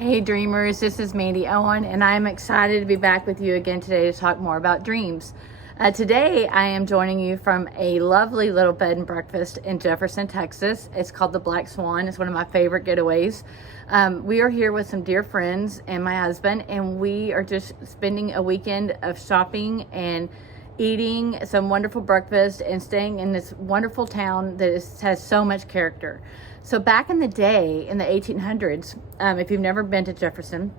Hey dreamers, this is Mandy Owen and I'm excited to be back with you again today to talk more about dreams. Today I am joining you from a lovely little bed and breakfast in Jefferson, Texas. It's called the Black Swan. It's one of my favorite getaways. We are here with some dear friends and my husband, and we are just spending a weekend of shopping and eating some wonderful breakfast and staying in this wonderful town that has so much character. So back in the day, in the 1800s, if you've never been to Jefferson,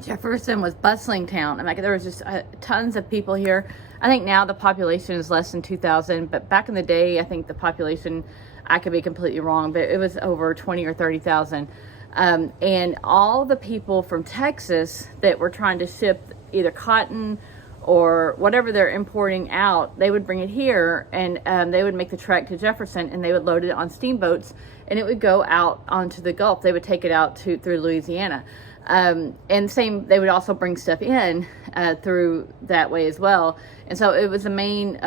Jefferson was bustling town. I mean, there was just tons of people here. I think now the population is less than 2,000, but back in the day, I think the population, I could be completely wrong, but it was over 20 or 30,000. And all the people from Texas that were trying to ship either cotton or whatever they're importing out, they would bring it here, and they would make the trek to Jefferson, and they would load it on steamboats, and it would go out onto the Gulf. They would take it out through Louisiana. And they would also bring stuff in through that way as well. And so it was the main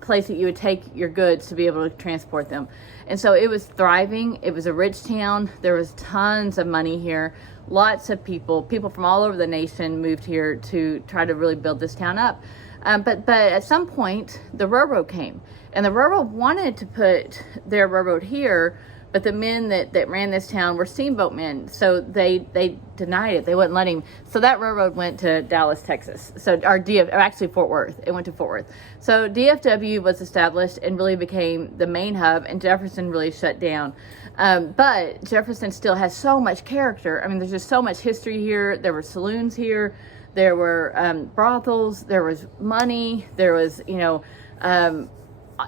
place that you would take your goods to be able to transport them. And so it was thriving. It was a rich town. There was tons of money here. Lots of people from all over the nation moved here to try to really build this town up. But at some point, the railroad came, and the railroad wanted to put their railroad here, but the men that ran this town were steamboat men, so they denied it. They wouldn't let him. So that railroad went to Dallas, Texas. So actually Fort Worth. It went to Fort Worth. So DFW was established and really became the main hub, and Jefferson really shut down. But Jefferson still has so much character. I mean, there's just so much history here. There were saloons here. There were brothels. There was money. There was,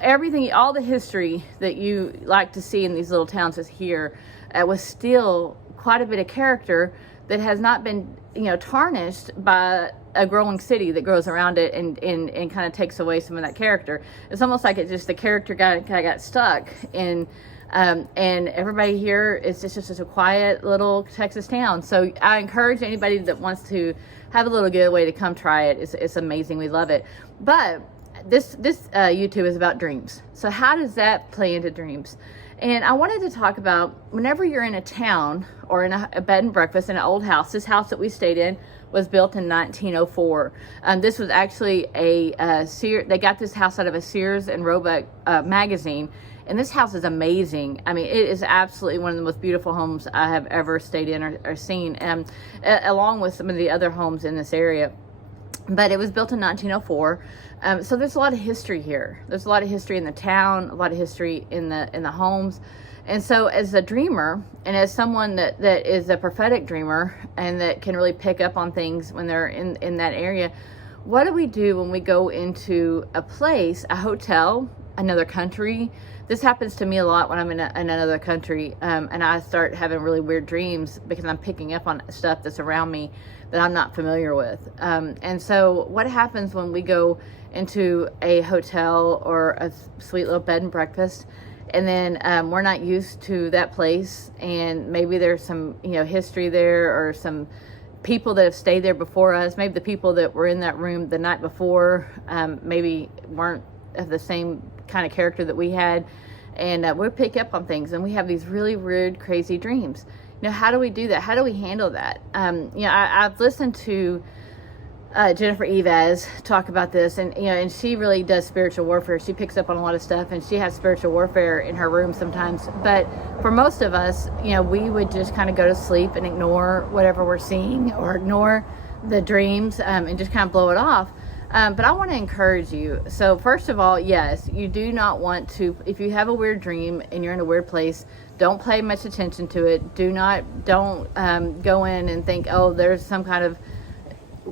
everything, all the history that you like to see in these little towns is here. Was still quite a bit of character that has not been, tarnished by a growing city that grows around it and kind of takes away some of that character. It's almost like the character got stuck in. And everybody here is just a quiet little Texas town. So I encourage anybody that wants to have a little getaway to come try it. It's amazing. We love it. But this YouTube is about dreams. So how does that play into dreams? And I wanted to talk about whenever you're in a town or in a bed and breakfast in an old house. This house that we stayed in was built in 1904. This was actually they got this house out of a Sears and Roebuck magazine. And this house is amazing. I mean, it is absolutely one of the most beautiful homes I have ever stayed in or seen, along with some of the other homes in this area. But it was built in 1904. So there's a lot of history here. There's a lot of history in the town, a lot of history in the homes. And so as a dreamer, and as someone that is a prophetic dreamer and that can really pick up on things when they're in that area, what do we do when we go into a place, a hotel, another country? This happens to me a lot when I'm in another country, and I start having really weird dreams because I'm picking up on stuff that's around me that I'm not familiar with. And so what happens when we go into a hotel or a sweet little bed and breakfast, and then we're not used to that place, and maybe there's some history there, or some people that have stayed there before us. Maybe the people that were in that room the night before maybe weren't of the same kind of character that we had, and we'll pick up on things, and we have these really weird, crazy dreams. How do we do that? How do we handle that? I've listened to Jennifer Eivaz talk about this, and she really does spiritual warfare. She picks up on a lot of stuff, and she has spiritual warfare in her room sometimes. But for most of us, we would just kind of go to sleep and ignore whatever we're seeing, or ignore the dreams, and just kind of blow it off. But I want to encourage you. So first of all, yes, you do not want to, if you have a weird dream and you're in a weird place, don't pay much attention to it. Don't go in and think, oh, there's some kind of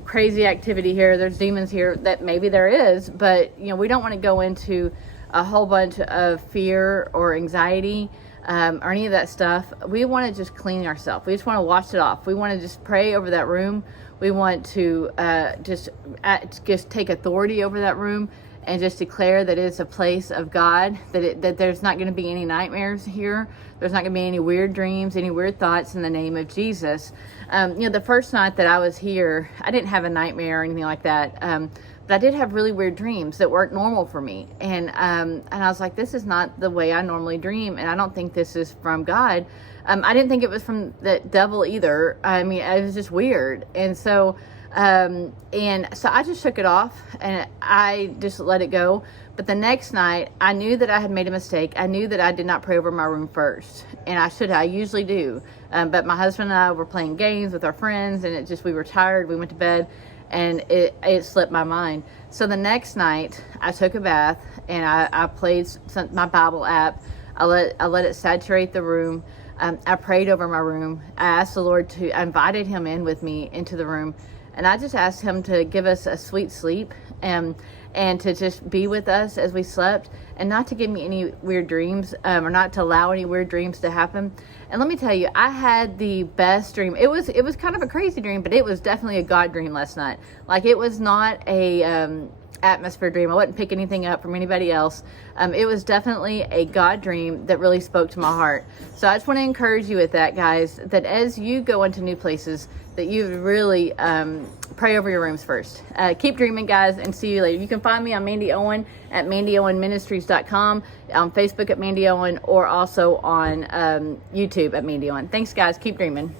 crazy activity here. There's demons here. That maybe there is, but we don't want to go into a whole bunch of fear or anxiety or any of that stuff. We want to just clean ourselves. We just want to wash it off. We want to just pray over that room. We want to just take authority over that room and just declare that it's a place of God, that there's not going to be any nightmares here. There's not going to be any weird dreams, any weird thoughts, in the name of Jesus. The first night that I was here, I didn't have a nightmare or anything like that. But I did have really weird dreams that weren't normal for me. And I was like, this is not the way I normally dream, and I don't think this is from God. I didn't think it was from the devil either. I mean, it was just weird. And so I just shook it off and I just let it go. But the next night, I knew that I had made a mistake. I knew that I did not pray over my room first, and I should. I usually do. But my husband and I were playing games with our friends, and we were tired. We went to bed, and it slipped my mind. So the next night, I took a bath, and I played my Bible app. I let it saturate the room. I prayed over my room. I asked the Lord I invited him in with me into the room, and I just asked him to give us a sweet sleep and to just be with us as we slept, and not to give me any weird dreams, or not to allow any weird dreams to happen. And let me tell you, I had the best dream. It was kind of a crazy dream, but it was definitely a God dream last night. Like, it was not a atmosphere dream. I wouldn't pick anything up from anybody else. It was definitely a God dream that really spoke to my heart. So I just want to encourage you with that, guys, that as you go into new places, that you really pray over your rooms first. Keep dreaming, guys, and see you later. You can find me on Mandy Owen at MandyOwenMinistries.com, on Facebook at Mandy Owen, or also on YouTube at Mandy Owen. Thanks, guys. Keep dreaming.